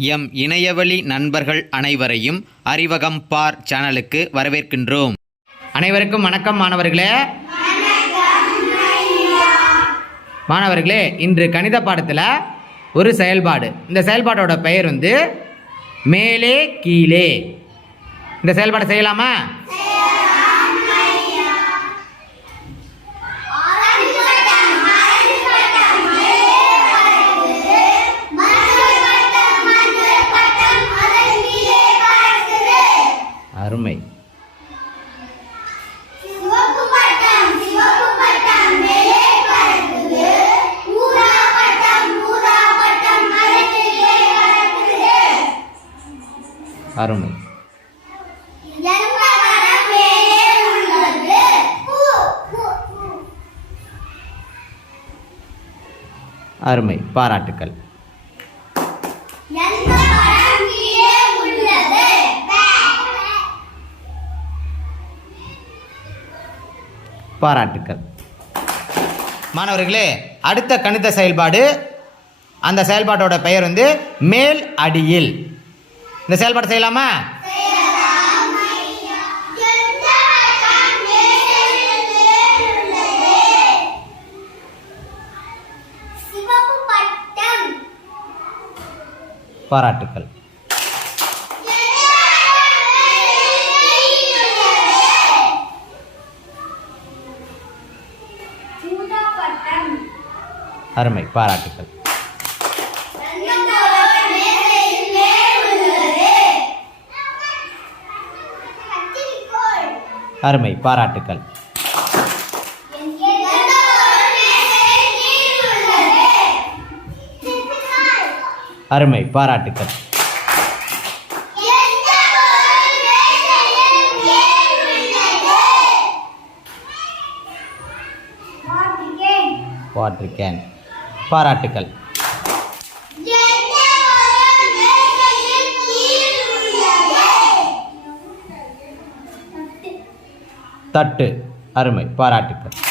M இணையவழி நண்பர்கள் அனைவரையும் அறிவகம் பார் சேனலுக்கு வரவேற்கின்றோம். அனைவருக்கும் வணக்கம் மாணவர்களே. மாணவர்களே, இன்று கணித பாடத்தில் ஒரு செயல்பாடு. இந்த செயல்பாட்டோட பெயர் மேலே கீழே. இந்த செயல்பாடை செய்யலாமா? அருமை. அருமை. அருமை, பாராட்டுக்கள். பாராட்டுக்கள். மாணவர்களே, அடுத்த கணித செயல்பாடு. அந்த செயல்பாட்டோட பெயர் மேல் அடியில். இந்த செயல்பாடு செய்யலாமா? பாராட்டுக்கள். அருமை, பாராட்டுக்கள். அருமை, பாராட்டுக்கள். அருமை, பாராட்டுக்கள். Water can. பாராட்டுக்கள். தட்டு. அருமை, பாராட்டுக்கள்.